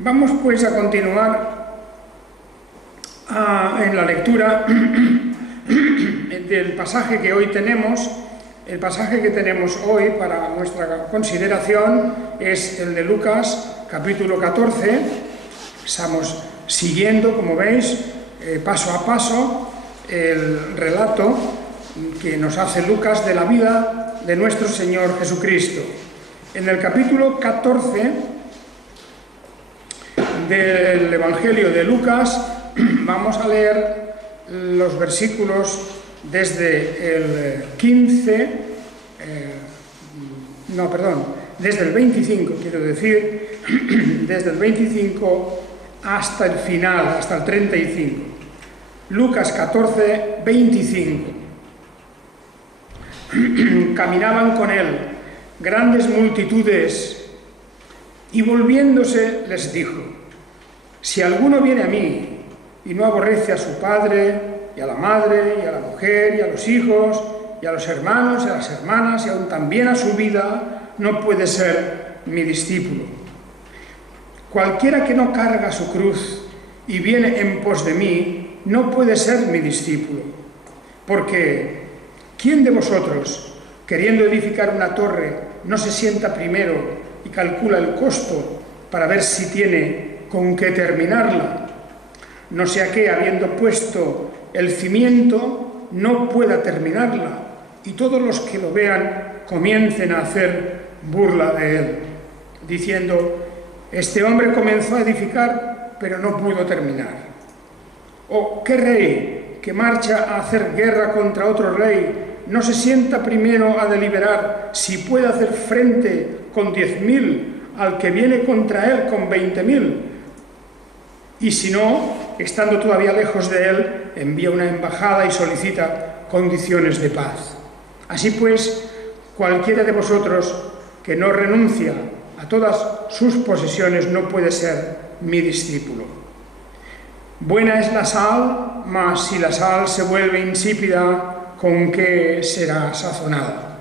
Vamos pues a continuar en la lectura del pasaje que hoy tenemos. El pasaje que tenemos hoy para nuestra consideración es el de Lucas, capítulo 14. Estamos siguiendo, como veis, paso a paso, el relato que nos hace Lucas de la vida de nuestro Señor Jesucristo. En el capítulo 14 del Evangelio de Lucas vamos a leer los versículos desde el 15, desde el 25, quiero decir, desde el 25 hasta el final, hasta el 35. Lucas 14, 25. Caminaban con él grandes multitudes y volviéndose les dijo: si alguno viene a mí y no aborrece a su padre y a la madre y a la mujer y a los hijos y a los hermanos y a las hermanas y aún también a su vida, no puede ser mi discípulo. Cualquiera que no carga su cruz y viene en pos de mí, no puede ser mi discípulo. Porque ¿quién de vosotros, queriendo edificar una torre, no se sienta primero y calcula el costo para ver si tiene con qué terminarla? No sea que, habiendo puesto el cimiento, no pueda terminarla, y todos los que lo vean comiencen a hacer burla de él, diciendo: este hombre comenzó a edificar, pero no pudo terminar. ¿O qué rey que marcha a hacer guerra contra otro rey no se sienta primero a deliberar si puede hacer frente con 10.000 al que viene contra él con 20.000? Y si no, estando todavía lejos de él, envía una embajada y solicita condiciones de paz. Así pues, cualquiera de vosotros que no renuncia a todas sus posesiones no puede ser mi discípulo. Buena es la sal, mas si la sal se vuelve insípida, ¿con qué será sazonada?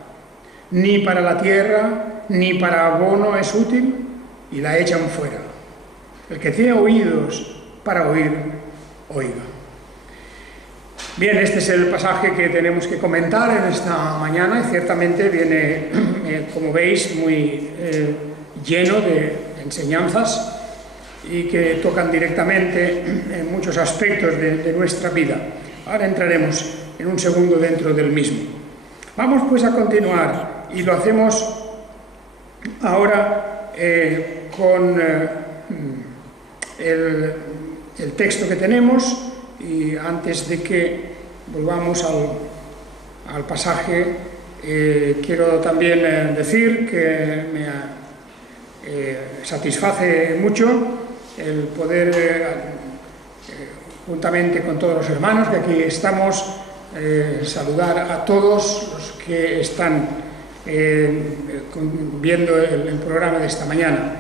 Ni para la tierra, ni para abono es útil, y la echan fuera. El que tiene oídos para oír, oiga. Bien, este es el pasaje que tenemos que comentar en esta mañana, y ciertamente viene, como veis, muy lleno de enseñanzas y que tocan directamente en muchos aspectos de nuestra vida. Ahora entraremos en un segundo dentro del mismo. Vamos pues a continuar, y lo hacemos ahora con el texto que tenemos, y antes de que volvamos al pasaje, quiero también decir que me satisface mucho el poder, juntamente con todos los hermanos que aquí estamos, saludar a todos los que están viendo el programa de esta mañana.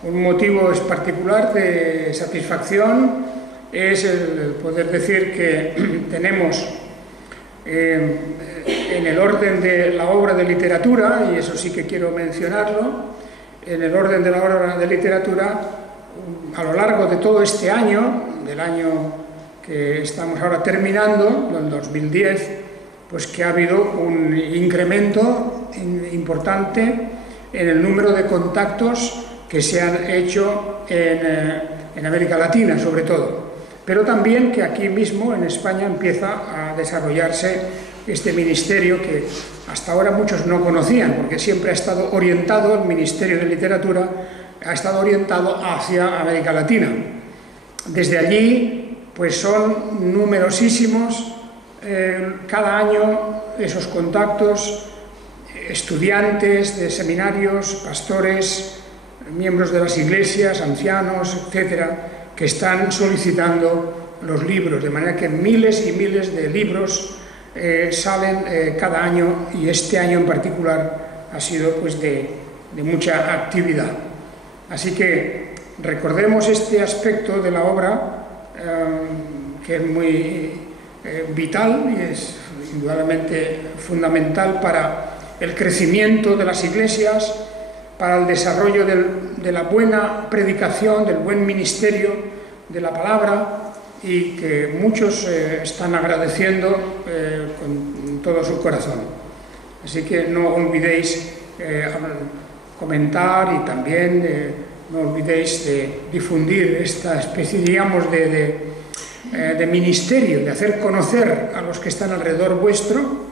Un motivo es particular de satisfacción es el poder decir que tenemos en el orden de la obra de literatura, y eso sí que quiero mencionarlo, en el orden de la obra de literatura, a lo largo de todo este año, del año que estamos ahora terminando, del 2010, pues que ha habido un incremento importante en el número de contactos que se han hecho en América Latina, sobre todo. Pero también que aquí mismo, en España, empieza a desarrollarse este ministerio que hasta ahora muchos no conocían, porque siempre ha estado orientado, el Ministerio de Literatura ha estado orientado hacia América Latina. Desde allí, pues son numerosísimos cada año esos contactos, estudiantes de seminarios, pastores, miembros de las iglesias, ancianos, etcétera, que están solicitando los libros, de manera que miles y miles de libros salen cada año, y este año en particular ha sido pues de mucha actividad. Así que recordemos este aspecto de la obra que es muy vital y es indudablemente fundamental para el crecimiento de las iglesias, para el desarrollo de la buena predicación, del buen ministerio de la palabra, y que muchos están agradeciendo con todo su corazón. Así que no olvidéis comentar, y también no olvidéis de difundir esta especie, digamos, de ministerio, de hacer conocer a los que están alrededor vuestro.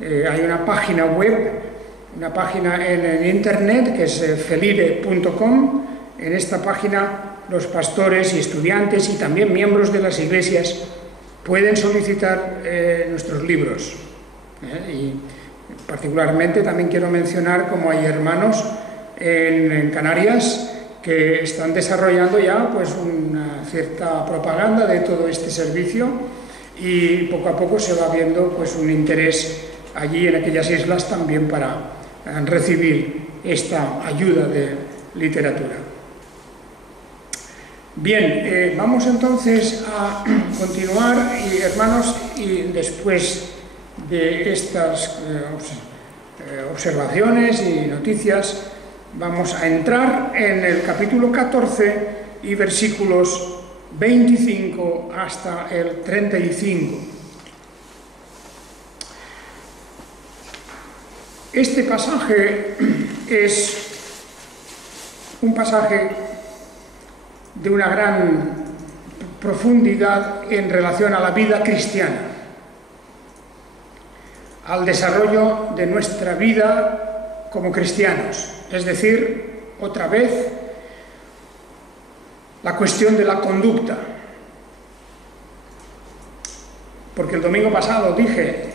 Hay una página web, una página en internet que es felire.com. En esta página los pastores y estudiantes y también miembros de las iglesias pueden solicitar nuestros libros. Y particularmente también quiero mencionar como hay hermanos en Canarias que están desarrollando ya pues una cierta propaganda de todo este servicio, y poco a poco se va viendo pues un interés allí en aquellas islas también para recibir esta ayuda de literatura. Bien, vamos entonces a continuar, y hermanos, y después de estas observaciones y noticias, vamos a entrar en el capítulo 14 y versículos 25 hasta el 35. Este pasaje es un pasaje de una gran profundidad en relación a la vida cristiana, al desarrollo de nuestra vida como cristianos. Es decir, otra vez, la cuestión de la conducta. Porque el domingo pasado dije,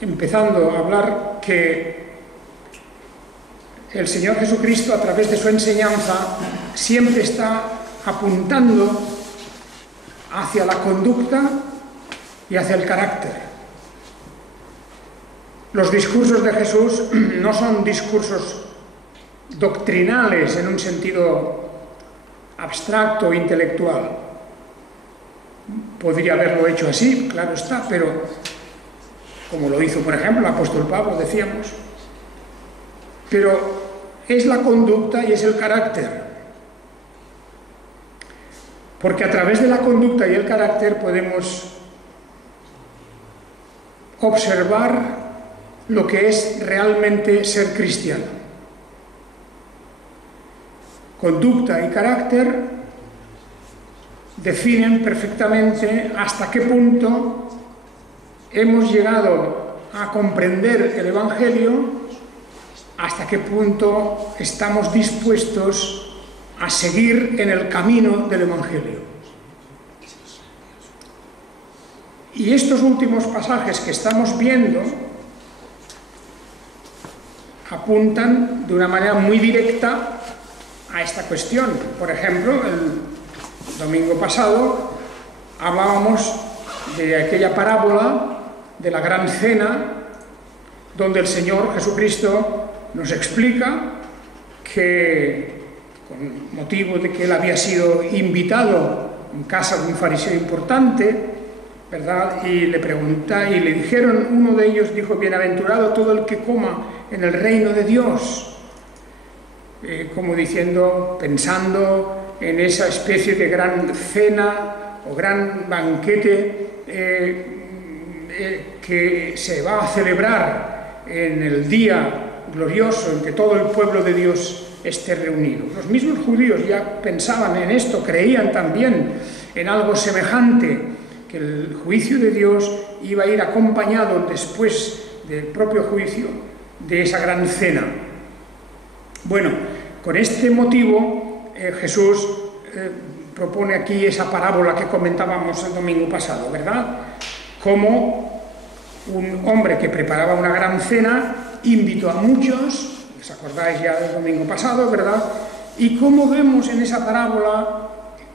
empezando a hablar, que el Señor Jesucristo, a través de su enseñanza, siempre está apuntando hacia la conducta y hacia el carácter. Los discursos de Jesús no son discursos doctrinales en un sentido abstracto, intelectual. Podría haberlo hecho así, claro está, pero como lo hizo, por ejemplo, el apóstol Pablo, decíamos. Pero es la conducta y es el carácter. Porque a través de la conducta y el carácter podemos observar lo que es realmente ser cristiano. Conducta y carácter definen perfectamente hasta qué punto hemos llegado a comprender el Evangelio, hasta qué punto estamos dispuestos a seguir en el camino del Evangelio. Y estos últimos pasajes que estamos viendo apuntan de una manera muy directa a esta cuestión. Por ejemplo, el domingo pasado hablábamos de aquella parábola de la gran cena, donde el Señor Jesucristo nos explica que, con motivo de que él había sido invitado en casa de un fariseo importante, ¿verdad? Y le pregunta, y le dijeron, uno de ellos dijo, bienaventurado todo el que coma en el reino de Dios. Como diciendo, pensando en esa especie de gran cena o gran banquete que se va a celebrar en el día glorioso en que todo el pueblo de Dios esté reunido. Los mismos judíos ya pensaban en esto, creían también en algo semejante, que el juicio de Dios iba a ir acompañado después del propio juicio de esa gran cena. Bueno, con este motivo Jesús propone aquí esa parábola que comentábamos el domingo pasado, ¿verdad? Como un hombre que preparaba una gran cena invitó a muchos, ¿os acordáis ya del domingo pasado, verdad? Y cómo vemos en esa parábola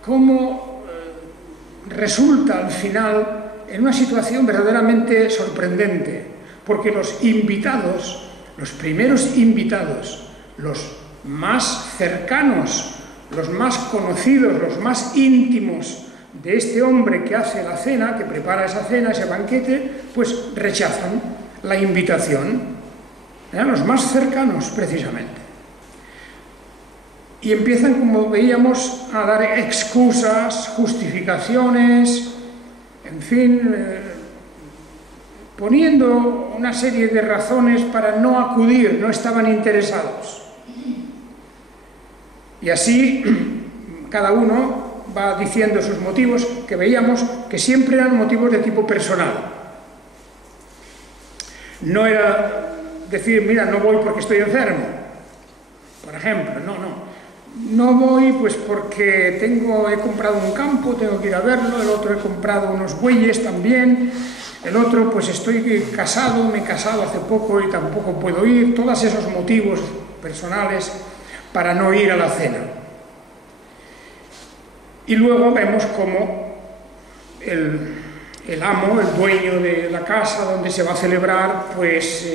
cómo resulta al final en una situación verdaderamente sorprendente, porque los invitados, los primeros invitados, los más cercanos, los más conocidos, los más íntimos de este hombre que hace la cena, que prepara esa cena, ese banquete, pues rechazan la invitación. Los más cercanos, precisamente. y empiezan, como veíamos, a dar excusas, justificaciones, en fin, poniendo una serie de razones para no acudir, no estaban interesados. Y así cada uno va diciendo sus motivos, que veíamos que siempre eran motivos de tipo personal. No era decir, mira, no voy porque estoy enfermo, por ejemplo, no voy pues porque he comprado un campo, tengo que ir a verlo, el otro he comprado unos bueyes también, el otro pues estoy casado, me he casado hace poco y tampoco puedo ir, todos esos motivos personales para no ir a la cena. Y luego vemos cómo el amo, el dueño de la casa donde se va a celebrar, pues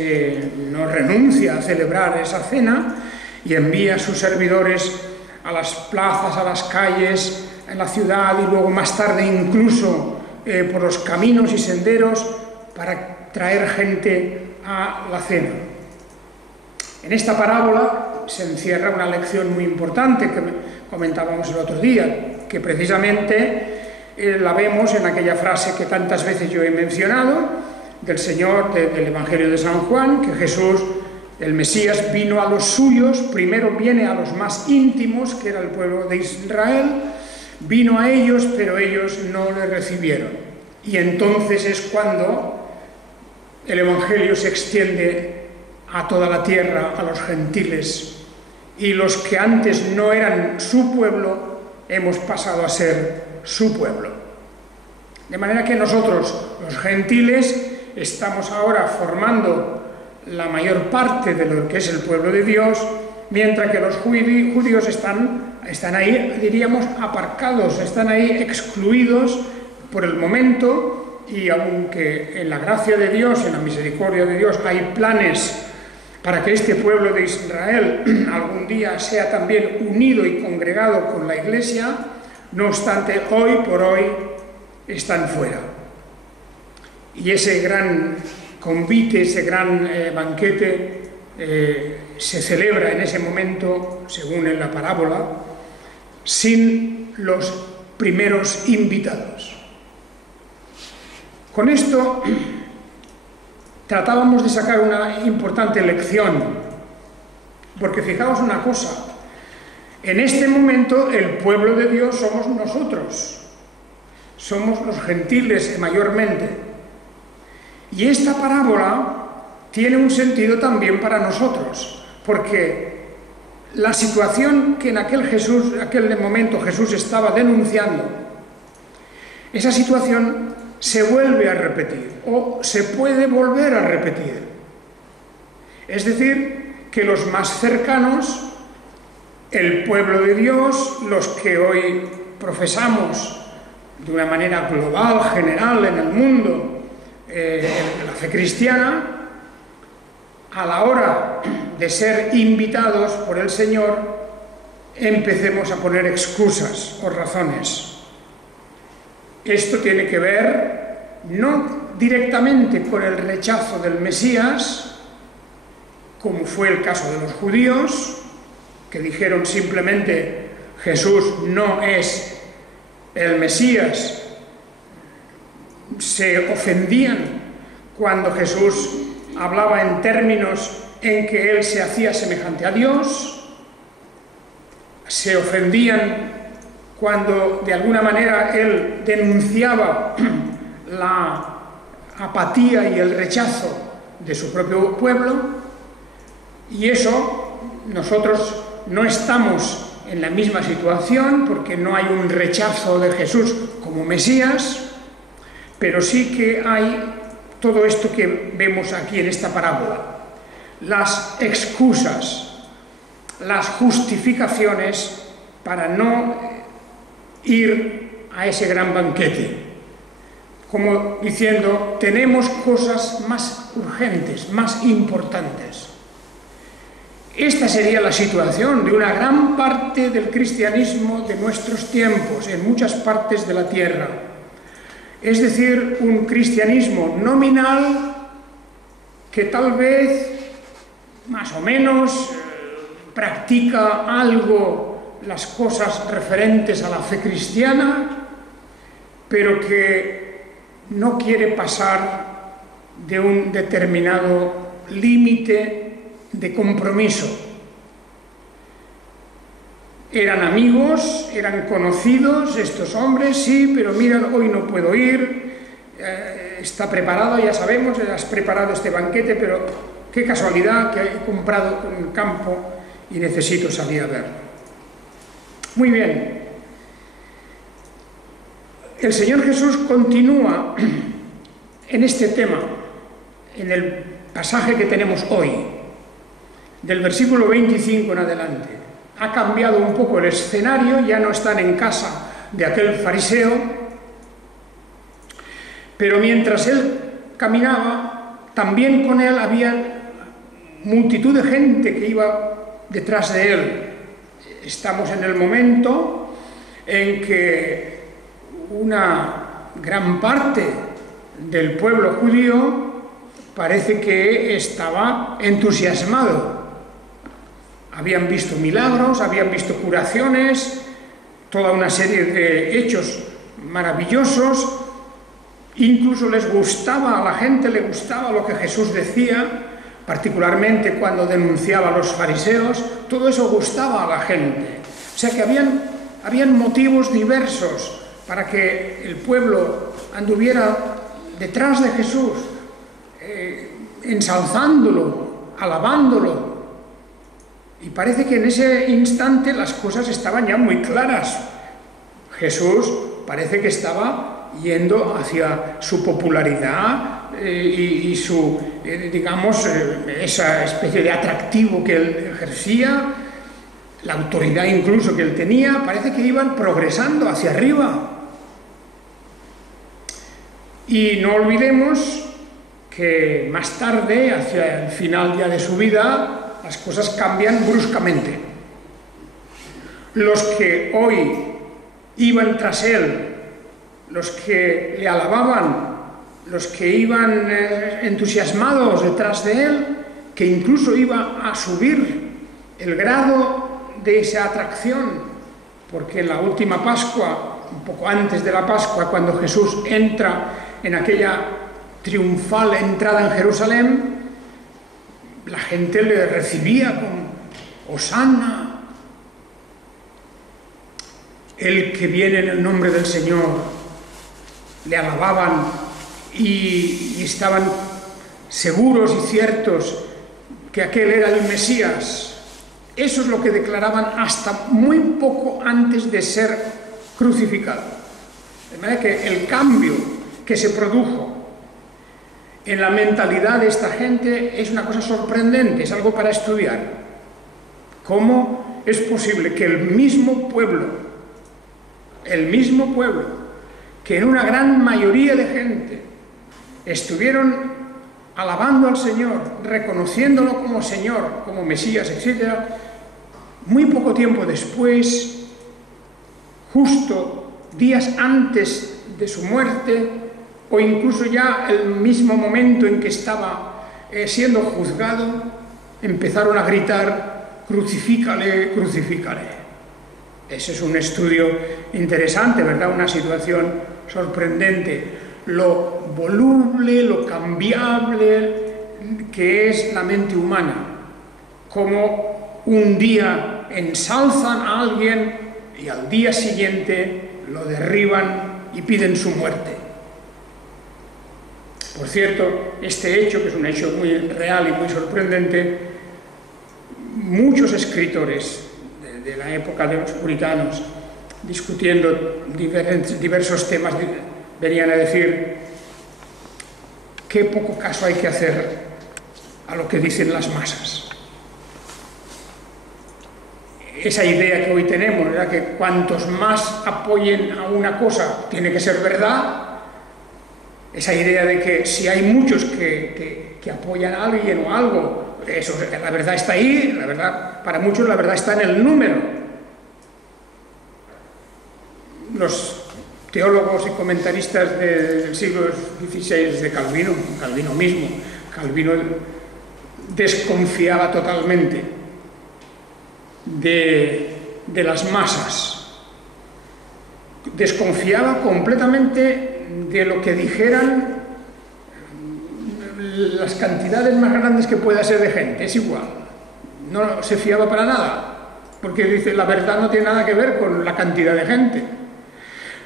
no renuncia a celebrar esa cena y envía a sus servidores a las plazas, a las calles, en la ciudad y luego más tarde incluso por los caminos y senderos para traer gente a la cena. En esta parábola se encierra una lección muy importante que comentábamos el otro día, que precisamente la vemos en aquella frase que tantas veces yo he mencionado del Señor, del Evangelio de San Juan, que Jesús, el Mesías, vino a los suyos, primero viene a los más íntimos, que era el pueblo de Israel, vino a ellos, pero ellos no le recibieron. Y entonces es cuando el Evangelio se extiende a toda la tierra, a los gentiles, y los que antes no eran su pueblo, hemos pasado a ser su pueblo. De manera que nosotros, los gentiles, estamos ahora formando la mayor parte de lo que es el pueblo de Dios, mientras que los judíos están ahí, diríamos, aparcados, están ahí excluidos por el momento, y aunque en la gracia de Dios, en la misericordia de Dios, hay planes para que este pueblo de Israel algún día sea también unido y congregado con la Iglesia, no obstante, hoy por hoy están fuera. Y ese gran convite, ese gran banquete se celebra en ese momento, según en la parábola, sin los primeros invitados. Con esto tratábamos de sacar una importante lección, porque fijaos una cosa, en este momento el pueblo de Dios somos nosotros, somos los gentiles mayormente, y esta parábola tiene un sentido también para nosotros, porque la situación que en aquel momento Jesús estaba denunciando, esa situación se vuelve a repetir o se puede volver a repetir. Es decir, que los más cercanos, el pueblo de Dios, los que hoy profesamos de una manera global, general en el mundo, la fe cristiana, a la hora de ser invitados por el Señor, empecemos a poner excusas o razones. Esto tiene que ver no directamente con el rechazo del Mesías, como fue el caso de los judíos, que dijeron simplemente Jesús no es el Mesías, se ofendían cuando Jesús hablaba en términos en que él se hacía semejante a Dios, se ofendían cuando de alguna manera él denunciaba la apatía y el rechazo de su propio pueblo, y eso nosotros no estamos en la misma situación porque no hay un rechazo de Jesús como Mesías, pero sí que hay todo esto que vemos aquí en esta parábola, las excusas, las justificaciones para no ir a ese gran banquete, como diciendo, tenemos cosas más urgentes, más importantes. Esta sería la situación de una gran parte del cristianismo de nuestros tiempos, en muchas partes de la tierra. Es decir, un cristianismo nominal que tal vez, más o menos, practica algo las cosas referentes a la fe cristiana, pero que no quiere pasar de un determinado límite de compromiso. Eran amigos, eran conocidos estos hombres, sí, pero mira, hoy no puedo ir, está preparado, ya sabemos, has preparado este banquete, pero qué casualidad que he comprado un campo y necesito salir a verlo. Muy bien. El Señor Jesús continúa en este tema, en el pasaje que tenemos hoy, del versículo 25 en adelante. Ha cambiado un poco el escenario, ya no están en casa de aquel fariseo, pero mientras él caminaba, también con él había multitud de gente que iba detrás de él. Estamos en el momento en que una gran parte del pueblo judío parece que estaba entusiasmado. Habían visto milagros, habían visto curaciones, toda una serie de hechos maravillosos. Incluso les gustaba, a la gente le gustaba lo que Jesús decía, particularmente cuando denunciaba a los fariseos. Todo eso gustaba a la gente. O sea que habían motivos diversos para que el pueblo anduviera detrás de Jesús, ensalzándolo, alabándolo. Y parece que en ese instante las cosas estaban ya muy claras. Jesús parece que estaba yendo hacia su popularidad y su, digamos, esa especie de atractivo que él ejercía, la autoridad incluso que él tenía, parece que iban progresando hacia arriba. Y no olvidemos que más tarde, hacia el final ya de su vida, las cosas cambian bruscamente. Los que hoy iban tras él, los que le alababan, los que iban entusiasmados detrás de él, que incluso iba a subir el grado de esa atracción, porque en la última Pascua, un poco antes de la Pascua, cuando Jesús entra en aquella triunfal entrada en Jerusalén, la gente le recibía con Hosana, el que viene en el nombre del Señor. Le alababan y estaban seguros y ciertos que aquel era el Mesías. Eso es lo que declaraban hasta muy poco antes de ser crucificado. De manera que el cambio que se produjo en la mentalidad de esta gente es una cosa sorprendente, es algo para estudiar. ¿Cómo es posible que el mismo pueblo, que en una gran mayoría de gente estuvieron alabando al Señor, reconociéndolo como Señor, como Mesías, etc., muy poco tiempo después, justo días antes de su muerte, o incluso ya el mismo momento en que estaba siendo juzgado, empezaron a gritar: crucifícale, crucifícale. Ese es un estudio interesante, ¿verdad? Una situación sorprendente. Lo voluble, lo cambiable que es la mente humana. Como un día ensalzan a alguien y al día siguiente lo derriban y piden su muerte. Por cierto, este hecho, que es un hecho muy real y muy sorprendente, muchos escritores de la época de los puritanos, discutiendo diversos temas, venían a decir: qué poco caso hay que hacer a lo que dicen las masas. Esa idea que hoy tenemos, ¿verdad?, que cuantos más apoyen a una cosa tiene que ser verdad. Esa idea de que si hay muchos que apoyan a alguien o algo, eso, la verdad está ahí, la verdad, para muchos la verdad está en el número. Los teólogos y comentaristas del siglo XVI de Calvino mismo, Calvino desconfiaba totalmente de de las masas. Desconfiaba completamente de lo que dijeran las cantidades más grandes que pueda ser de gente, es igual. No se fiaba para nada, porque dice, la verdad no tiene nada que ver con la cantidad de gente.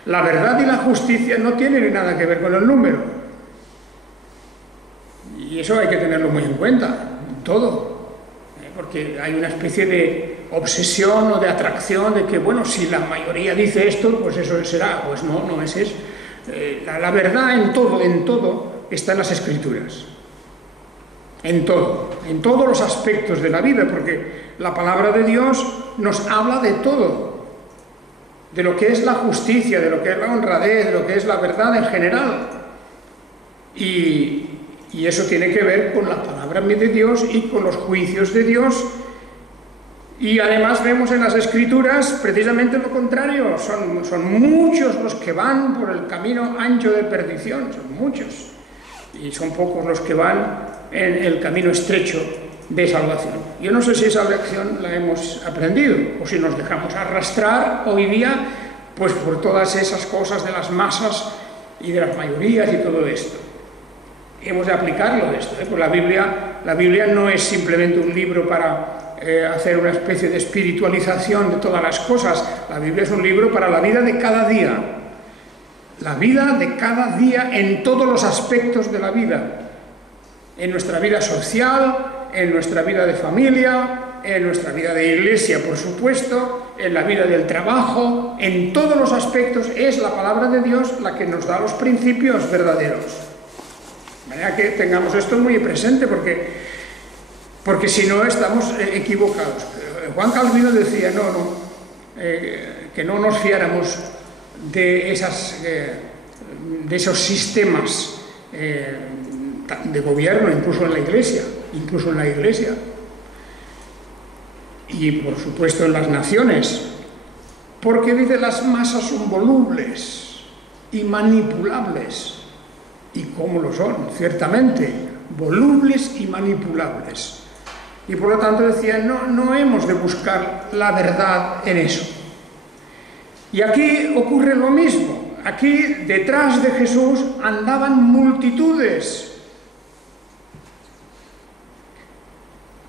La verdad y la justicia no tienen nada que ver con el número. Y eso hay que tenerlo muy en cuenta, en todo. Porque hay una especie de obsesión o de atracción de que, bueno, si la mayoría dice esto, pues eso será. Pues no, no es eso. La verdad en todo está en las Escrituras. En todos los aspectos de la vida, porque la palabra de Dios nos habla de todo, de lo que es la justicia, de lo que es la honradez, de lo que es la verdad en general. Y eso tiene que ver con la palabra de Dios y con los juicios de Dios. Y además vemos en las Escrituras precisamente lo contrario. Son muchos los que van por el camino ancho de perdición, son muchos. Y son pocos los que van en el camino estrecho de salvación. Yo no sé si esa lección la hemos aprendido o si nos dejamos arrastrar hoy día pues por todas esas cosas de las masas y de las mayorías y todo esto. Hemos de aplicarlo esto, pues la Biblia no es simplemente un libro para hacer una especie de espiritualización de todas las cosas. La Biblia es un libro para la vida de cada día. La vida de cada día en todos los aspectos de la vida. En nuestra vida social, en nuestra vida de familia, en nuestra vida de iglesia, por supuesto, en la vida del trabajo, en todos los aspectos es la palabra de Dios la que nos da los principios verdaderos. De manera que tengamos esto muy presente porque si no estamos equivocados. Juan Calvino decía que no nos fiáramos de esos sistemas de gobierno, incluso en la iglesia, y por supuesto en las naciones, porque dice las masas son volubles y manipulables, y cómo lo son, ciertamente, volubles y manipulables, y por lo tanto decía, no hemos de buscar la verdad en eso. Y aquí ocurre lo mismo. Aquí detrás de Jesús andaban multitudes.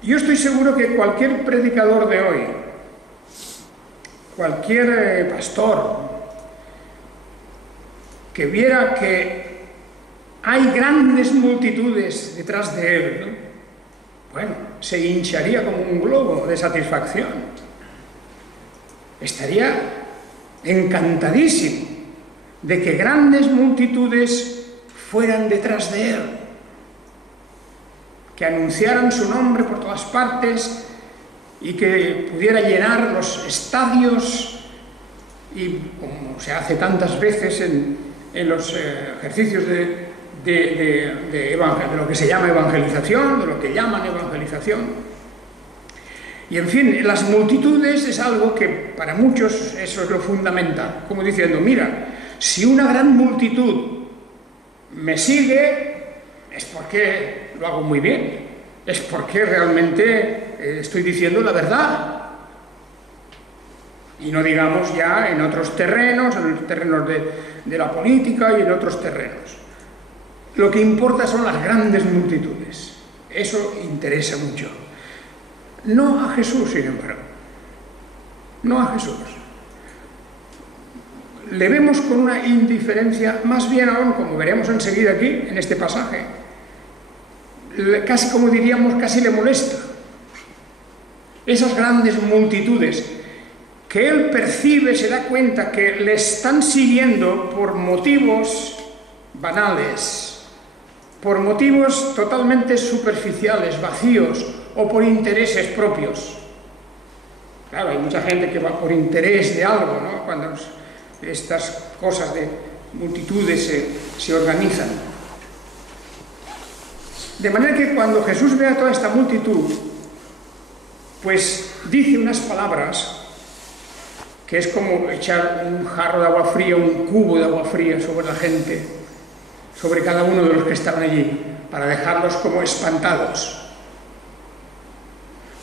Yo estoy seguro que cualquier predicador de hoy, cualquier pastor, que viera que hay grandes multitudes detrás de él, ¿no? Bueno, se hincharía como un globo de satisfacción. Estaría encantadísimo de que grandes multitudes fueran detrás de él, que anunciaran su nombre por todas partes y que pudiera llenar los estadios, y como se hace tantas veces en los ejercicios de lo que se llama evangelización, de lo que llaman evangelización. Y en fin, las multitudes es algo que para muchos eso es lo fundamental, como diciendo, mira, si una gran multitud me sigue, es porque lo hago muy bien, es porque realmente estoy diciendo la verdad. Y no digamos ya en otros terrenos, en los terrenos de la política y en otros terrenos. Lo que importa son las grandes multitudes, eso interesa mucho. No a Jesús, sin embargo, no a Jesús. Le vemos con una indiferencia, más bien aún, como veremos enseguida aquí, en este pasaje, casi como diríamos, casi le molesta. Esas grandes multitudes que él percibe, se da cuenta que le están siguiendo por motivos banales, por motivos totalmente superficiales, vacíos, o por intereses propios. Claro, hay mucha gente que va por interés de algo, ¿no? Cuando estas cosas de multitudes se organizan. De manera que cuando Jesús ve a toda esta multitud, pues dice unas palabras que es como echar un jarro de agua fría, un cubo de agua fría sobre la gente, sobre cada uno de los que estaban allí, para dejarlos como espantados.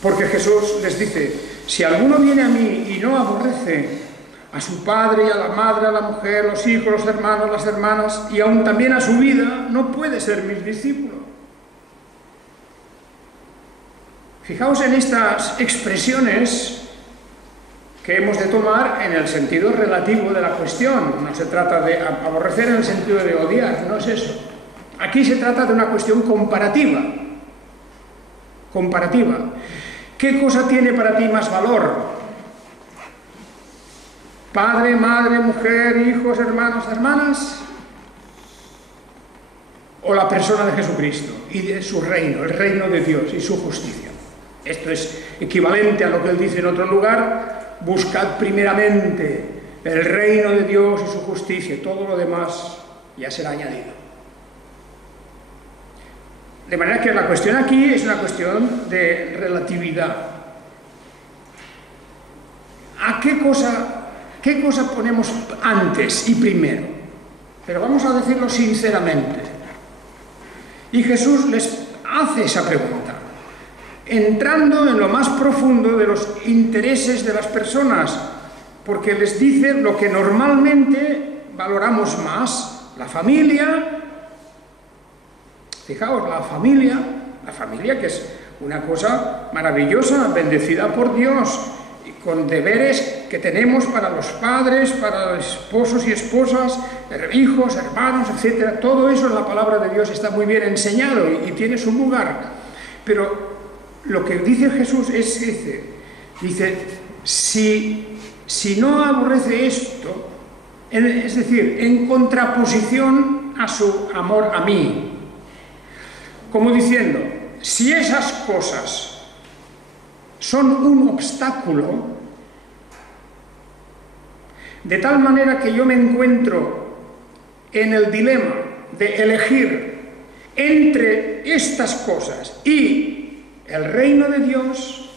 Porque Jesús les dice, si alguno viene a mí y no aborrece a su padre y a la madre, a la mujer, los hijos, los hermanos, las hermanas, y aún también a su vida, no puede ser mi discípulo. Fijaos en estas expresiones que hemos de tomar en el sentido relativo de la cuestión. No se trata de aborrecer en el sentido de odiar, no es eso. Aquí se trata de una cuestión comparativa. Comparativa. ¿Qué cosa tiene para ti más valor? Padre, madre, mujer, hijos, hermanos, hermanas, o la persona de Jesucristo y de su reino, el reino de Dios y su justicia. Esto es equivalente a lo que él dice en otro lugar: buscad primeramente el reino de Dios y su justicia, y todo lo demás ya será añadido. De manera que la cuestión aquí es una cuestión de relatividad. ¿A qué cosa ponemos antes y primero? Pero vamos a decirlo sinceramente. Y Jesús les hace esa pregunta, entrando en lo más profundo de los intereses de las personas, porque les dice lo que normalmente valoramos más: la familia. Fijaos, la familia que es una cosa maravillosa, bendecida por Dios, con deberes que tenemos para los padres, para los esposos y esposas, hijos, hermanos, etc. Todo eso en la palabra de Dios está muy bien enseñado y tiene su lugar. Pero lo que dice Jesús es, dice, si no aborrece esto, es decir, en contraposición a su amor a mí, como diciendo, si esas cosas son un obstáculo, de tal manera que yo me encuentro en el dilema de elegir entre estas cosas y el reino de Dios,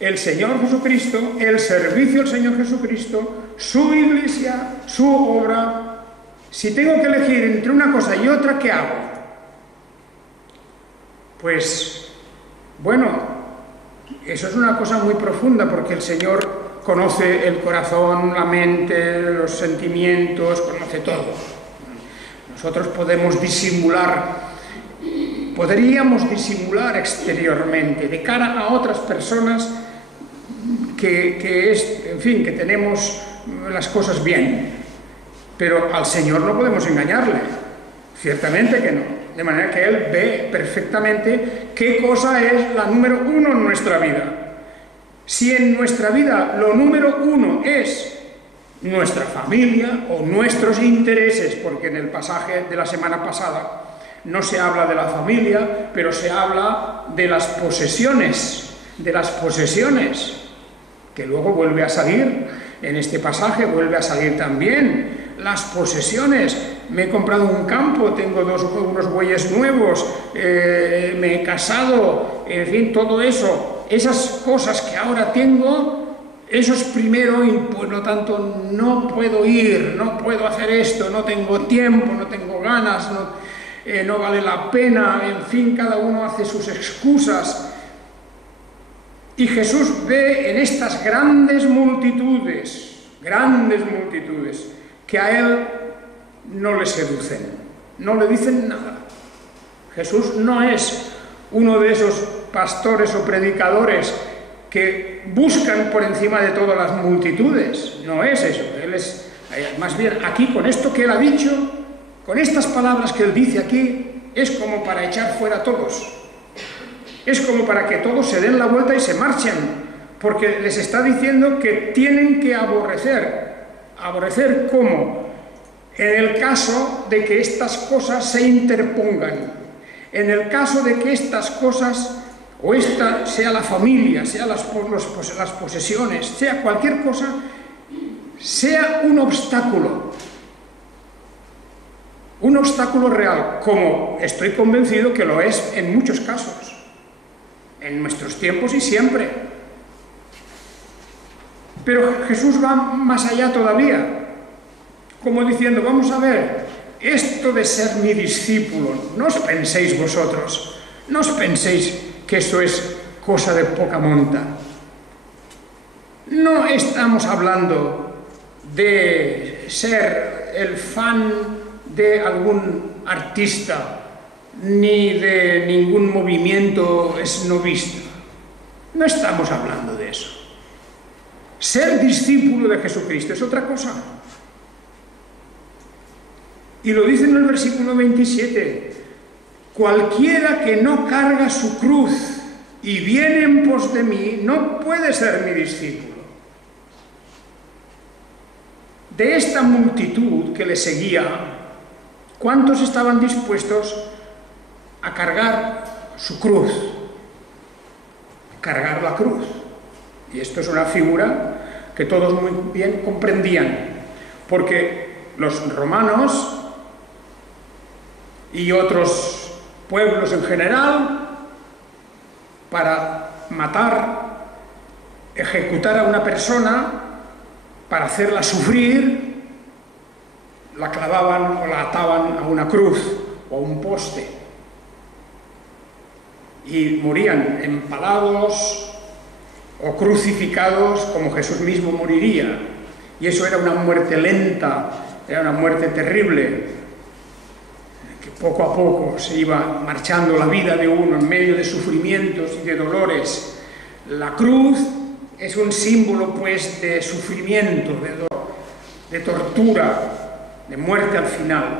el Señor Jesucristo, el servicio al Señor Jesucristo, su iglesia, su obra, si tengo que elegir entre una cosa y otra, ¿qué hago? Pues, bueno, eso es una cosa muy profunda, porque el Señor conoce el corazón, la mente, los sentimientos, conoce todo. Nosotros podríamos disimular exteriormente, de cara a otras personas, que tenemos las cosas bien, pero al Señor no podemos engañarle, ciertamente que no. De manera que Él ve perfectamente qué cosa es la número uno en nuestra vida. Si en nuestra vida lo número uno es nuestra familia o nuestros intereses, porque en el pasaje de la semana pasada no se habla de la familia, pero se habla de las posesiones, que luego vuelve a salir, en este pasaje vuelve a salir también. Las posesiones: me he comprado un campo, tengo unos bueyes nuevos, me he casado, en fin, todo eso, esas cosas que ahora tengo, eso es primero, y por lo tanto no puedo ir, no puedo hacer esto, no tengo tiempo, no tengo ganas, no vale la pena, en fin, cada uno hace sus excusas. Y Jesús ve en estas grandes multitudes, que a Él no le seducen, no le dicen nada. Jesús no es uno de esos pastores o predicadores que buscan por encima de todas las multitudes, no es eso. Él es, más bien, aquí con esto que Él ha dicho, con estas palabras que Él dice aquí, es como para echar fuera a todos. Es como para que todos se den la vuelta y se marchen, porque les está diciendo que tienen que aborrecer. ¿Aborrecer cómo? En el caso de que estas cosas se interpongan, en el caso de que estas cosas, o esta sea la familia, sea las posesiones, sea cualquier cosa, sea un obstáculo real, como estoy convencido que lo es en muchos casos, en nuestros tiempos y siempre. Pero Jesús va más allá todavía, como diciendo, vamos a ver, esto de ser mi discípulo, no os penséis vosotros, no os penséis que eso es cosa de poca monta. no estamos hablando de ser el fan de algún artista ni de ningún movimiento esnovista. No estamos hablando de eso. Ser discípulo de Jesucristo es otra cosa. Y lo dice en el versículo 27. Cualquiera que no carga su cruz y viene en pos de mí, no puede ser mi discípulo. De esta multitud que le seguía, ¿cuántos estaban dispuestos a cargar su cruz? Cargar la cruz. Y esto es una figura que todos muy bien comprendían, porque los romanos y otros pueblos en general, para matar, ejecutar a una persona, para hacerla sufrir, la clavaban o la ataban a una cruz o a un poste. Y morían empalados o crucificados como Jesús mismo moriría. Y eso era una muerte lenta, era una muerte terrible, que poco a poco se iba marchando la vida de uno en medio de sufrimientos y de dolores. La cruz es un símbolo, pues, de sufrimiento, de tortura, de muerte al final.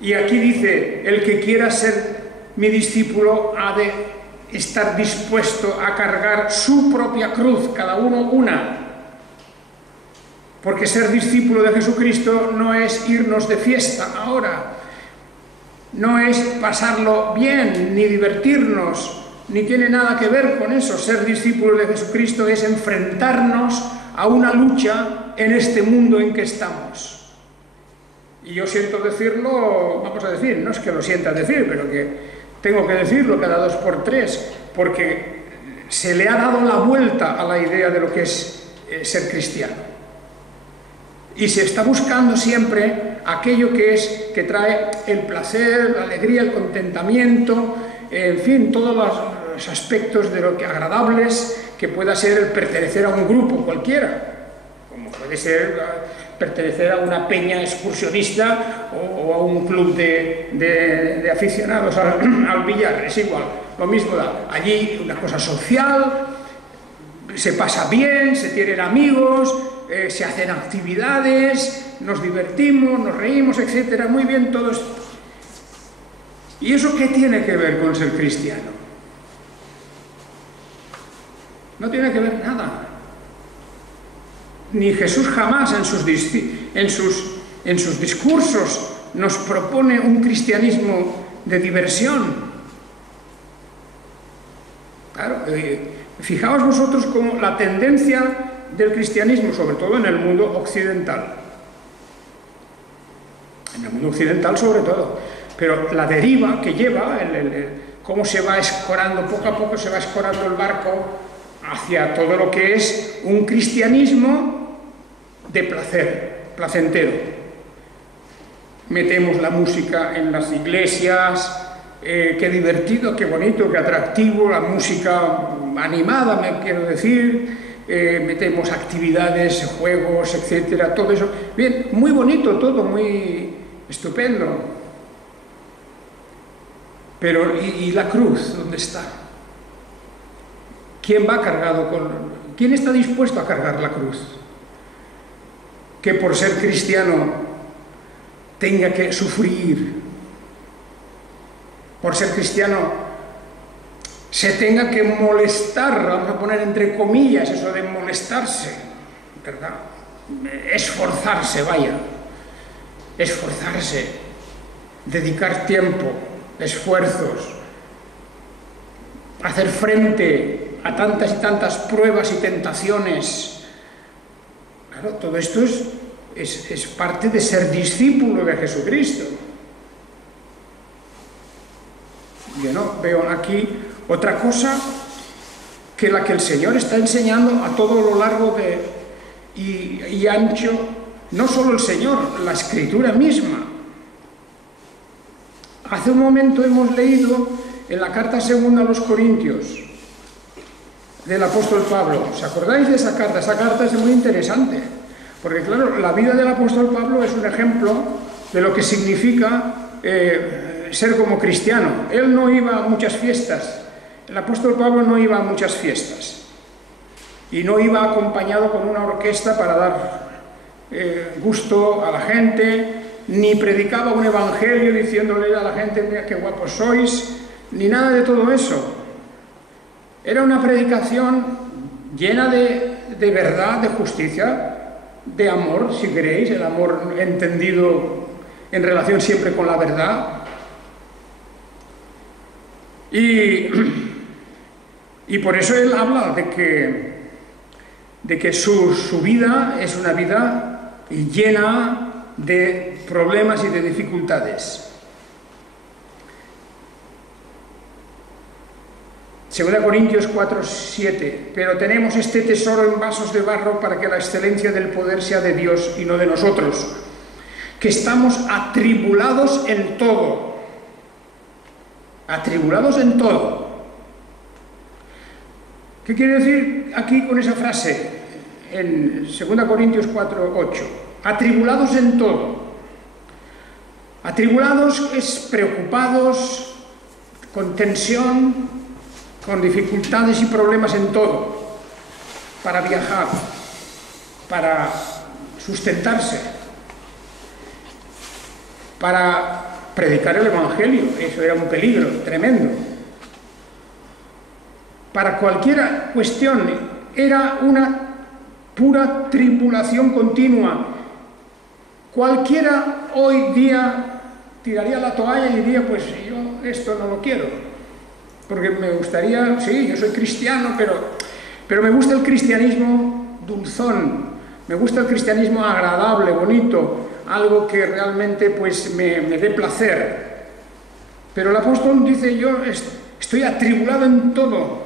Y aquí dice, el que quiera ser mi discípulo ha de estar dispuesto a cargar su propia cruz, cada uno una. Porque ser discípulo de Jesucristo no es irnos de fiesta ahora, no es pasarlo bien, ni divertirnos, ni tiene nada que ver con eso. Ser discípulo de Jesucristo es enfrentarnos a una lucha en este mundo en que estamos. Y yo siento decirlo, vamos a decir, no es que lo sienta decir, pero que tengo que decirlo cada 2 por 3, porque se le ha dado la vuelta a la idea de lo que es ser cristiano. Y se está buscando siempre aquello que trae el placer, la alegría, el contentamiento, en fin, todos los aspectos de lo que agradables que pueda ser el pertenecer a un grupo cualquiera, como puede ser pertenecer a una peña excursionista o a un club de aficionados al billar. Es igual, lo mismo da. Allí una cosa social, se pasa bien, se tienen amigos, se hacen actividades, nos divertimos, nos reímos, etcétera. Muy bien todo esto. ¿Y eso qué tiene que ver con ser cristiano? No tiene que ver nada. Ni Jesús jamás en sus discursos nos propone un cristianismo de diversión. Claro, fijaos vosotros cómo la tendencia del cristianismo, sobre todo en el mundo occidental, sobre todo, pero la deriva que lleva, cómo se va escorando, poco a poco se va escorando el barco hacia todo lo que es un cristianismo de placer, placentero. Metemos la música en las iglesias, qué divertido, qué bonito, qué atractivo, la música animada, me quiero decir, metemos actividades, juegos, etcétera, todo eso. Bien, muy bonito todo, muy estupendo. Pero, ¿y la cruz? ¿Dónde está? ¿Quién va cargado ¿Quién está dispuesto a cargar la cruz? Que por ser cristiano tenga que sufrir, por ser cristiano se tenga que molestar, vamos a poner entre comillas eso de molestarse, ¿verdad? Esforzarse, vaya, esforzarse, dedicar tiempo, esfuerzos, hacer frente a tantas y tantas pruebas y tentaciones. Claro, todo esto es parte de ser discípulo de Jesucristo. Yo no veo aquí otra cosa que la que el Señor está enseñando a todo lo largo y ancho, no solo el Señor, la Escritura misma. Hace un momento hemos leído en la carta segunda a los Corintios del apóstol Pablo. ¿Os acordáis de esa carta? Esa carta es muy interesante, porque claro, la vida del apóstol Pablo es un ejemplo de lo que significa ser como cristiano. Él no iba a muchas fiestas, el apóstol Pablo no iba a muchas fiestas, y no iba acompañado con una orquesta para dar gusto a la gente, ni predicaba un evangelio diciéndole a la gente, mira qué guapos sois, ni nada de todo eso. Era una predicación llena de verdad, de justicia, de amor, si queréis, el amor entendido en relación siempre con la verdad. Y por eso él habla de que su vida es una vida llena de problemas y de dificultades. 2 Corintios 4:7, pero tenemos este tesoro en vasos de barro para que la excelencia del poder sea de Dios y no de nosotros, que estamos atribulados en todo. Atribulados en todo. ¿Qué quiere decir aquí con esa frase en 2 Corintios 4:8? Atribulados en todo. Atribulados es preocupados, con tensión, con dificultades y problemas en todo, para viajar, para sustentarse, para predicar el evangelio. Eso era un peligro tremendo. Para cualquier cuestión era una pura tribulación continua. Cualquiera hoy día tiraría la toalla y diría, pues yo esto no lo quiero, porque me gustaría, sí, yo soy cristiano, pero me gusta el cristianismo dulzón, me gusta el cristianismo agradable, bonito, algo que realmente pues me dé placer. Pero el apóstol dice, yo estoy atribulado en todo,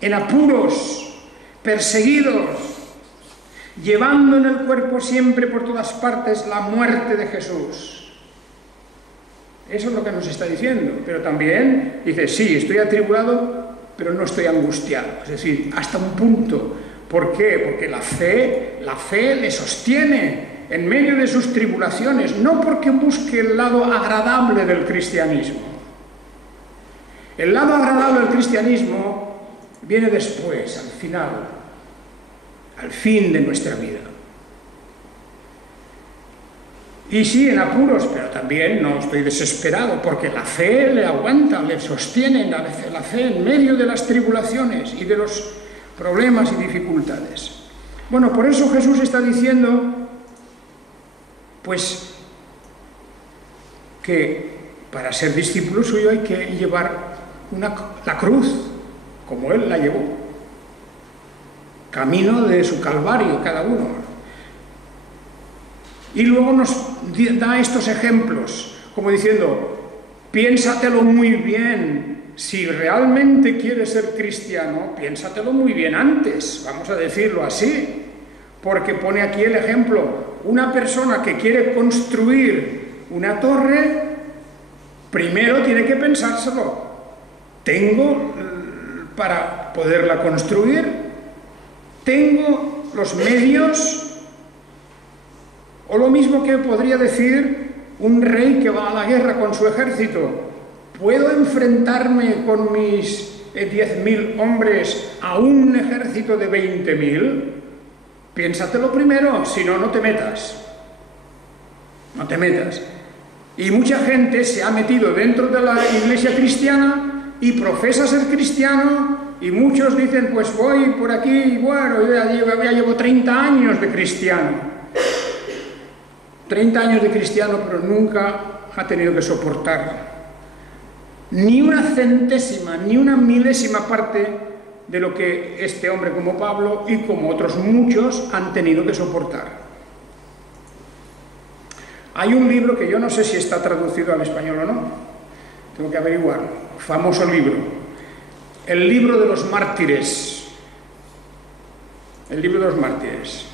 en apuros, perseguidos, llevando en el cuerpo siempre por todas partes la muerte de Jesús. Eso es lo que nos está diciendo. Pero también dice, sí, estoy atribulado, pero no estoy angustiado. Es decir, hasta un punto. ¿Por qué? Porque la fe le sostiene en medio de sus tribulaciones, no porque busque el lado agradable del cristianismo. El lado agradable del cristianismo viene después, al final, al fin de nuestra vida. Y sí, en apuros, pero también no estoy desesperado, porque la fe le aguanta, le sostiene, la fe en medio de las tribulaciones y de los problemas y dificultades. Bueno, por eso Jesús está diciendo, pues, que para ser discípulo suyo hay que llevar la cruz, como Él la llevó. Camino de su calvario cada uno. Y luego nos da estos ejemplos, como diciendo, piénsatelo muy bien, si realmente quieres ser cristiano, piénsatelo muy bien antes, vamos a decirlo así, porque pone aquí el ejemplo, una persona que quiere construir una torre, primero tiene que pensárselo, ¿tengo para poderla construir? ¿Tengo los medios? O lo mismo que podría decir un rey que va a la guerra con su ejército. ¿Puedo enfrentarme con mis 10.000 hombres a un ejército de 20.000? Piénsatelo primero, si no, no te metas. No te metas. Y mucha gente se ha metido dentro de la iglesia cristiana y profesa ser cristiano, y muchos dicen, pues voy por aquí, y bueno, yo ya llevo 30 años de cristiano. 30 años de cristiano, pero nunca ha tenido que soportar ni una centésima, ni una milésima parte de lo que este hombre como Pablo y como otros muchos han tenido que soportar. Hay un libro que yo no sé si está traducido al español o no, tengo que averiguarlo, famoso libro, el libro de los mártires, el libro de los mártires,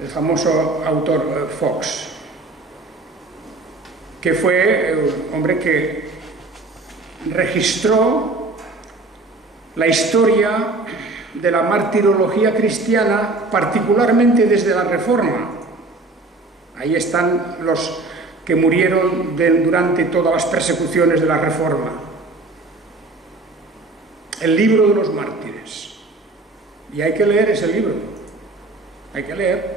el famoso autor Fox, que fue un hombre que registró la historia de la martirología cristiana, particularmente desde la Reforma. Ahí están los que murieron durante todas las persecuciones de la Reforma. El libro de los mártires. Y hay que leer ese libro. Hay que leer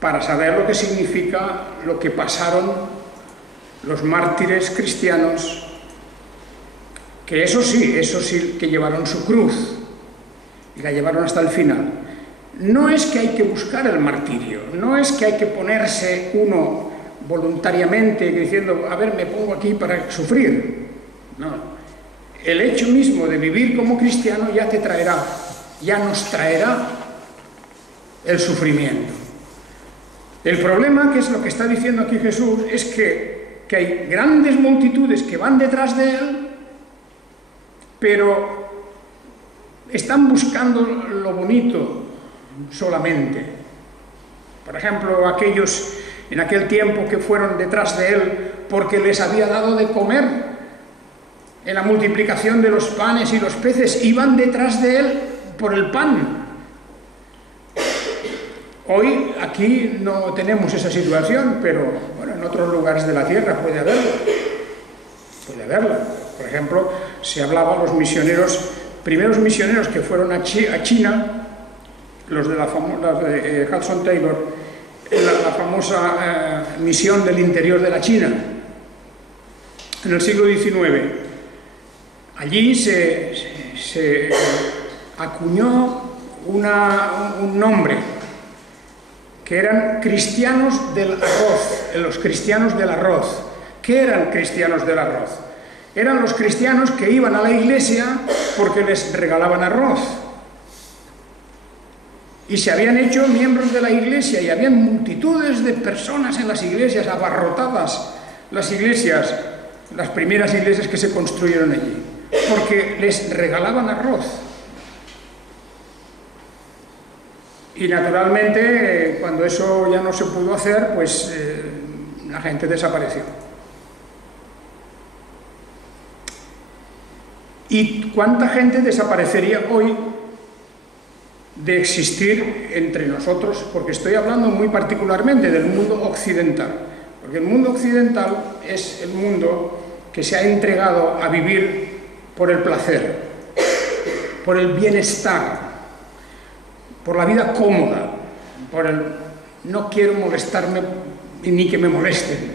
para saber lo que significa lo que pasaron los mártires cristianos, que eso sí que llevaron su cruz y la llevaron hasta el final. No es que hay que buscar el martirio, no es que hay que ponerse uno voluntariamente diciendo, a ver, me pongo aquí para sufrir. No, el hecho mismo de vivir como cristiano ya te traerá, ya nos traerá el sufrimiento. El problema, que es lo que está diciendo aquí Jesús, es que hay grandes multitudes que van detrás de él, pero están buscando lo bonito solamente. Por ejemplo, aquellos en aquel tiempo que fueron detrás de él porque les había dado de comer en la multiplicación de los panes y los peces, iban detrás de él por el pan. Hoy aquí no tenemos esa situación, pero bueno, en otros lugares de la tierra puede haberla. Puede haberla. Por ejemplo, se hablaba los misioneros, primeros misioneros que fueron a China, los de Hudson Taylor, la famosa misión del interior de la China, en el siglo XIX. Allí se acuñó un nombre, que eran cristianos del arroz, los cristianos del arroz. ¿Qué eran cristianos del arroz? Eran los cristianos que iban a la iglesia porque les regalaban arroz. Y se habían hecho miembros de la iglesia y habían multitudes de personas en las iglesias, abarrotadas las iglesias, las primeras iglesias que se construyeron allí, porque les regalaban arroz. Y naturalmente, cuando eso ya no se pudo hacer, pues la gente desapareció. ¿Y cuánta gente desaparecería hoy de existir entre nosotros? Porque estoy hablando muy particularmente del mundo occidental. Porque el mundo occidental es el mundo que se ha entregado a vivir por el placer, por el bienestar, por la vida cómoda, por el no quiero molestarme ni que me molesten.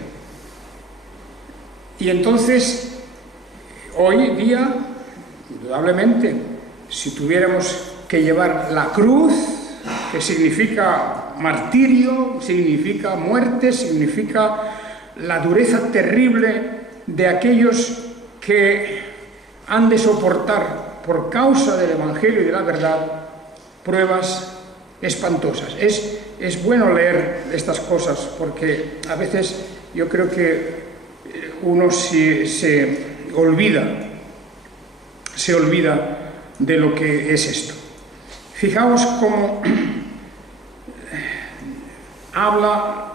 Y entonces, hoy día, indudablemente, si tuviéramos que llevar la cruz, que significa martirio, significa muerte, significa la dureza terrible de aquellos que han de soportar por causa del Evangelio y de la verdad pruebas espantosas. Es bueno leer estas cosas porque a veces yo creo que uno se olvida de lo que es esto. Fijaos cómo habla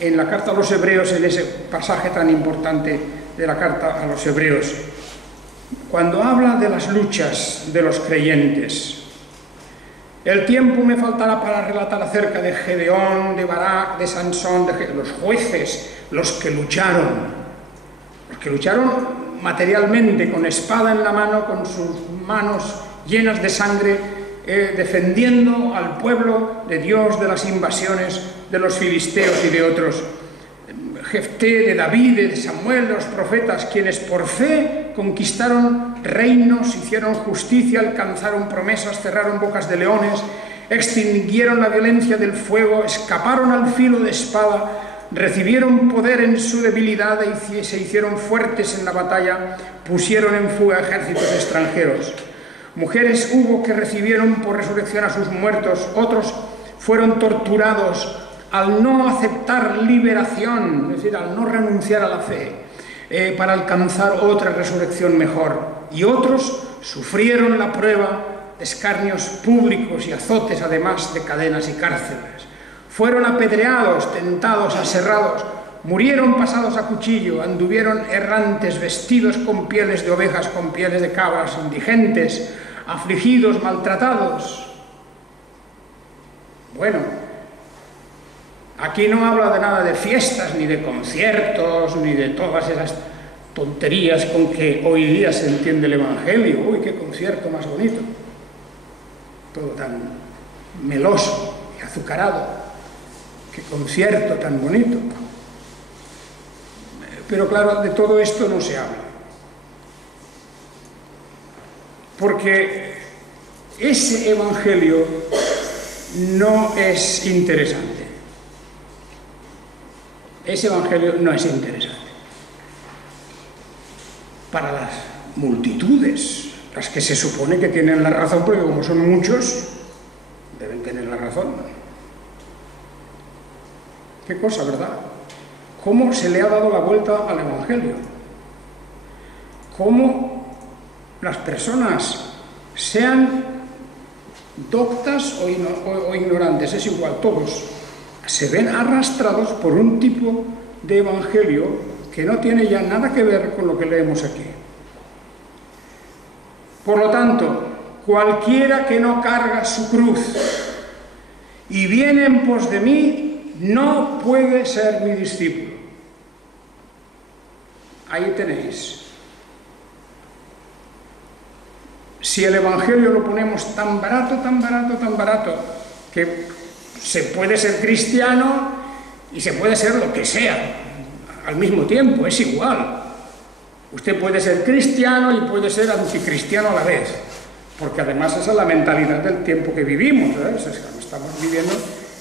en la carta a los Hebreos, en ese pasaje tan importante de la carta a los Hebreos, cuando habla de las luchas de los creyentes. El tiempo me faltará para relatar acerca de Gedeón, de Barak, de Sansón, de los jueces, los que lucharon materialmente, con espada en la mano, con sus manos llenas de sangre, defendiendo al pueblo de Dios de las invasiones de los filisteos y de otros. Jefté, de David, de Samuel, de los profetas, quienes por fe conquistaron reinos, hicieron justicia, alcanzaron promesas, cerraron bocas de leones, extinguieron la violencia del fuego, escaparon al filo de espada, recibieron poder en su debilidad y se hicieron fuertes en la batalla, pusieron en fuga ejércitos extranjeros. Mujeres hubo que recibieron por resurrección a sus muertos, otros fueron torturados al no aceptar liberación, es decir, al no renunciar a la fe, para alcanzar otra resurrección mejor. Y otros sufrieron la prueba de escarnios públicos y azotes, además de cadenas y cárceles. Fueron apedreados, tentados, aserrados, murieron pasados a cuchillo, anduvieron errantes, vestidos con pieles de ovejas, con pieles de cabras, indigentes, afligidos, maltratados. Bueno, aquí no habla de nada de fiestas, ni de conciertos, ni de todas esas tonterías con que hoy día se entiende el Evangelio. ¡Uy, qué concierto más bonito! Todo tan meloso y azucarado. ¡Qué concierto tan bonito! Pero claro, de todo esto no se habla. Porque ese Evangelio no es interesante. Ese Evangelio no es interesante. Para las multitudes, las que se supone que tienen la razón, porque como son muchos, deben tener la razón. Qué cosa, ¿verdad? ¿Cómo se le ha dado la vuelta al Evangelio? ¿Cómo las personas, sean doctas o ignorantes, es igual, todos, se ven arrastrados por un tipo de Evangelio que no tiene ya nada que ver con lo que leemos aquí? Por lo tanto, cualquiera que no carga su cruz y viene en pos de mí, no puede ser mi discípulo. Ahí tenéis. Si el Evangelio lo ponemos tan barato, tan barato, tan barato, que se puede ser cristiano y se puede ser lo que sea al mismo tiempo, es igual. Usted puede ser cristiano y puede ser anticristiano a la vez, porque además esa es la mentalidad del tiempo que vivimos, ¿eh? Estamos viviendo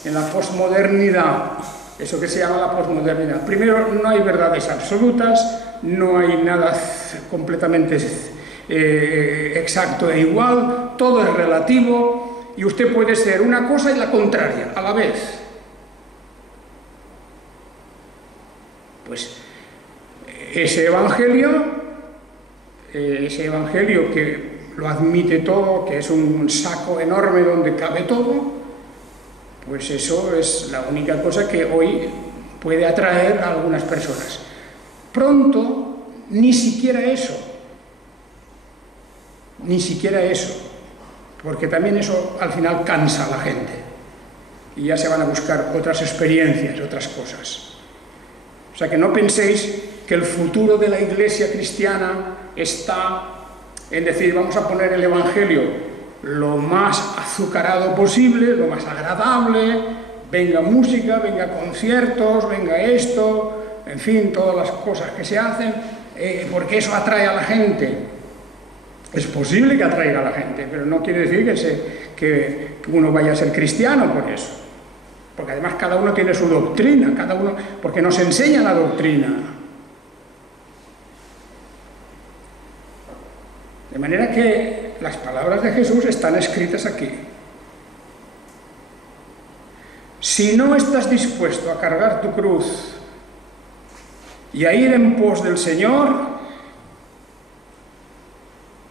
en la posmodernidad, eso que se llama la posmodernidad. Primero, no hay verdades absolutas, no hay nada completamente exacto e igual, todo es relativo y usted puede ser una cosa y la contraria a la vez. Pues ese evangelio que lo admite todo, que es un saco enorme donde cabe todo, pues eso es la única cosa que hoy puede atraer a algunas personas. Pronto, ni siquiera eso, porque también eso al final cansa a la gente y ya se van a buscar otras experiencias, otras cosas. O sea que no penséis que el futuro de la Iglesia cristiana está en decir, vamos a poner el Evangelio lo más azucarado posible, lo más agradable, venga música, venga conciertos, venga esto, en fin, todas las cosas que se hacen, porque eso atrae a la gente. Es posible que atraiga a la gente, pero no quiere decir que uno vaya a ser cristiano por eso. Porque además cada uno tiene su doctrina, porque nos enseña la doctrina. De manera que las palabras de Jesús están escritas aquí. Si no estás dispuesto a cargar tu cruz y a ir en pos del Señor,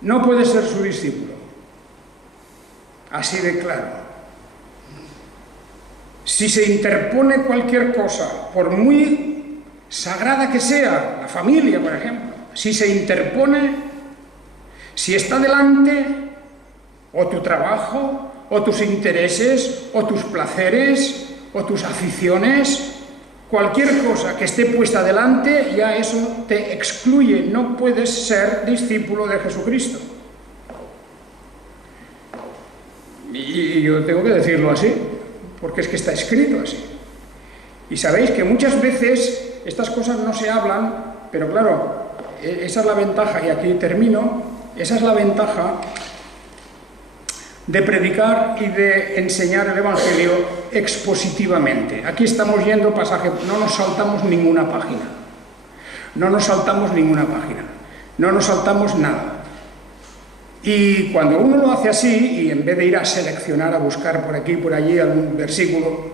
no puedes ser su discípulo. Así de claro. Si se interpone cualquier cosa, por muy sagrada que sea, la familia, por ejemplo, si se interpone, si está delante, o tu trabajo, o tus intereses, o tus placeres, o tus aficiones, cualquier cosa que esté puesta delante, ya eso te excluye, no puedes ser discípulo de Jesucristo. Y yo tengo que decirlo así, porque es que está escrito así. Y sabéis que muchas veces estas cosas no se hablan, pero claro, esa es la ventaja, y aquí termino, esa es la ventaja de predicar y de enseñar el Evangelio expositivamente. Aquí estamos yendo pasaje, no nos saltamos ninguna página, no nos saltamos nada. Y cuando uno lo hace así, y en vez de ir a seleccionar, a buscar por aquí y por allí algún versículo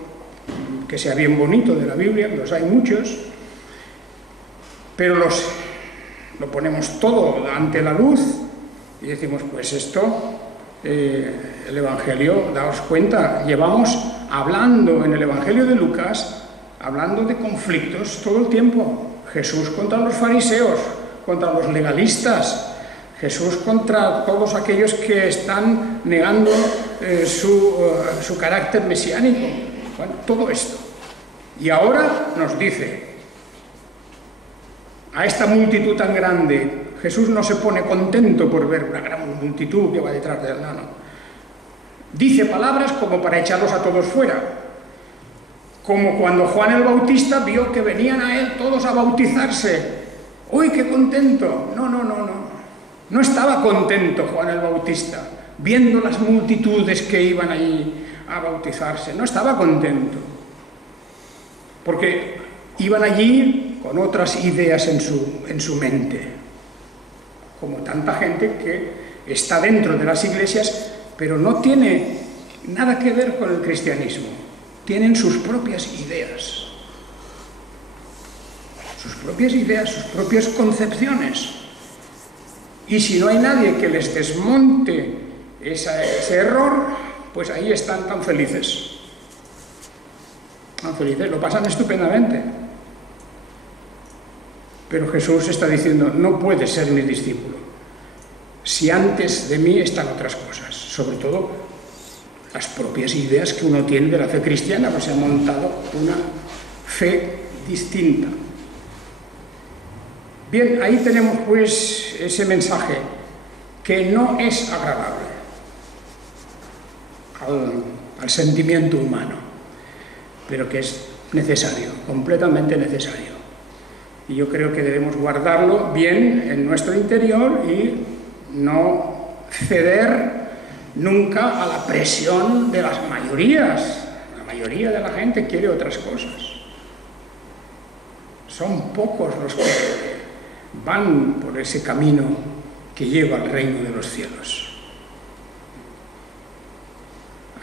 que sea bien bonito de la Biblia, los hay muchos, pero lo ponemos todo ante la luz y decimos, pues esto, el Evangelio, daos cuenta, llevamos hablando en el Evangelio de Lucas hablando de conflictos todo el tiempo. Jesús contra los fariseos, contra los legalistas, Jesús contra todos aquellos que están negando su carácter mesiánico. Bueno, todo esto. Y ahora nos dice, a esta multitud tan grande, Jesús no se pone contento por ver una gran multitud que va detrás de él, no. Dice palabras como para echarlos a todos fuera. Como cuando Juan el Bautista vio que venían a él todos a bautizarse. ¡Uy, qué contento! No. No estaba contento Juan el Bautista, viendo las multitudes que iban allí a bautizarse. No estaba contento. Porque iban allí con otras ideas en su mente. Como tanta gente que está dentro de las iglesias, pero no tiene nada que ver con el cristianismo. Tienen sus propias ideas. Sus propias concepciones. Y si no hay nadie que les desmonte ese error, pues ahí están tan felices. Tan felices, lo pasan estupendamente. Pero Jesús está diciendo, no puedes ser mi discípulo si antes de mí están otras cosas, sobre todo las propias ideas que uno tiene de la fe cristiana, pues se ha montado una fe distinta. Bien, ahí tenemos pues ese mensaje que no es agradable al sentimiento humano, pero que es necesario, completamente necesario. Y yo creo que debemos guardarlo bien en nuestro interior y no ceder nunca a la presión de las mayorías. La mayoría de la gente quiere otras cosas. Son pocos los que van por ese camino que lleva al reino de los cielos.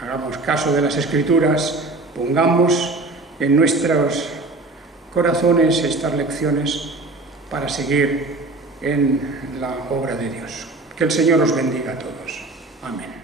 Hagamos caso de las Escrituras, pongamos en nuestros corazones estas lecciones para seguir en la obra de Dios. Que el Señor os bendiga a todos. Amén.